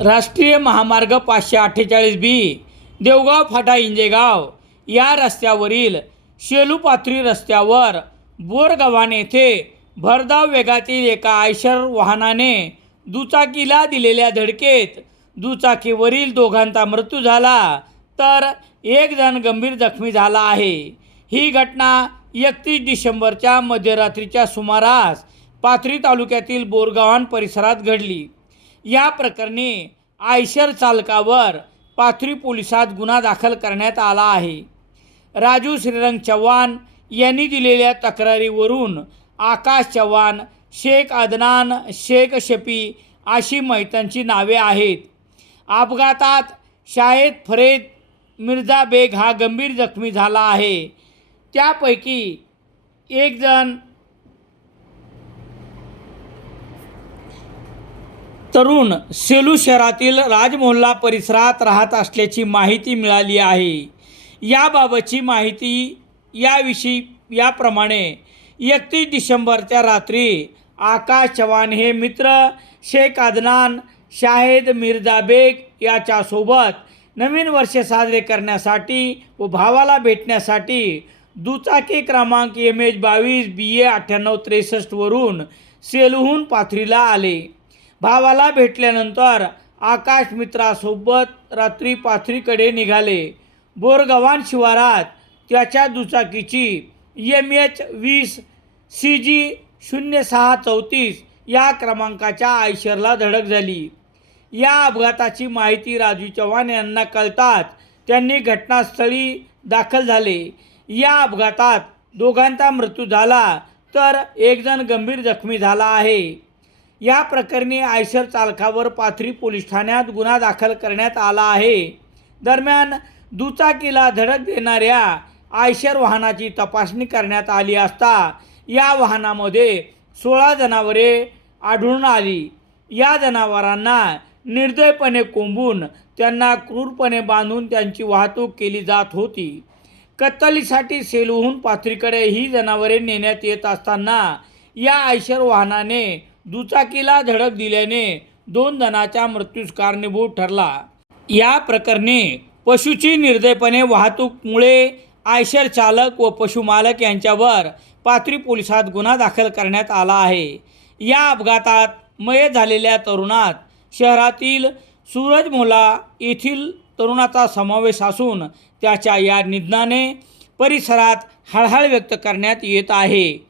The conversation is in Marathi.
राष्ट्रीय महामार्ग पाचशे अठ्ठेचाळीस बी देवगाव फाटा इंजेगाव या रस्त्यावरील शेलूपात्री रस्त्यावर बोरगव्हाण येथे भरधाव वेगातील एका आयशर वाहनाने दुचाकीला दिलेल्या धडकेत दुचाकीवरील दोघांचा मृत्यू झाला तर एक जण गंभीर जखमी झाला आहे. ही घटना एकतीस डिसेंबरच्या मध्यरात्रीच्या सुमारास पाथरी तालुक्यातील बोरगावान परिसरात घडली. या प्रकरणी आयशर चालकावर पाथरी पोलिसात गुन्हा दाखल करण्यात आला आहे. राजू श्रीरंग चव्हाण यांनी दिलेल्या तक्रारीवरून आकाश चव्हाण शेख अदनान शेख शफी अशी मैतांची नावे आहेत. अपघातात शाहिद फरेद मिर्झा बेग हा गंभीर जखमी झाला आहे. त्यापैकी एकजण तरुण सेलू शहरातील राजमोहल्ला परिसरात राहत असल्याची माहिती मिळाली आहे. याबाबतची माहिती याविषयी याप्रमाणे एकतीस डिसेंबरच्या रात्री आकाश चव्हाण हे मित्र शेख अदनान शाहिद मिर्झा बेग याच्यासोबत नवीन वर्ष साजरे करण्यासाठी व भावाला भेटण्यासाठी दुचाकी क्रमांक एम एच बावीस बी ए अठ्ठ्याण्णव त्रेसष्टवरून सेलूहून पाथरीला आले. भावाला भेटल्यानंतर आकाश मित्रासोबत रात्री पाथरीकडे निघाले. बोरगव्हाण शिवारात त्याच्या दुचाकीची एम एच वीस सी जी शून्य सहा चौतीस या क्रमांकाच्या आयशरला धडक झाली. या अपघाताची माहिती राजू चव्हाण यांना कळताच त्यांनी घटनास्थळी दाखल झाले. या अपघातात दोघांचा मृत्यू झाला तर एकजण गंभीर जखमी झाला आहे. या प्रकरणी आयशर चालकावर पाथरी पोलीस ठाण्यात गुन्हा दाखल करण्यात आला आहे. दरम्यान दुचाकीला धडक देणाऱ्या आयशर वाहनाची तपासणी करण्यात आली असता या वाहनामध्ये सोळा जनावरे आढळून आली. या जनावरांना निर्दयपणे कोंबून त्यांना क्रूरपणे बांधून त्यांची वाहतूक केली जात होती. कत्तलीसाठी सेलूहून पाथरीकडे ही जनावरे नेण्यात येत असताना या आयशर वाहनाने दुचाकीला धडक दिल्याने दोन जणांच्या मृत्यूस कारणीभूत ठरला. या प्रकरणी पशुची निर्दयपणे वाहतूकमुळे आयशर चालक व पशुमालक यांच्यावर पाथरी पोलिसात गुन्हा दाखल करण्यात आला आहे. या अपघातात मयत झालेल्या तरुणात शहरातील सूरजमोला येथील तरुणाचा समावेश असून त्याच्या या निधनाने परिसरात हळहळ व्यक्त करण्यात येत आहे.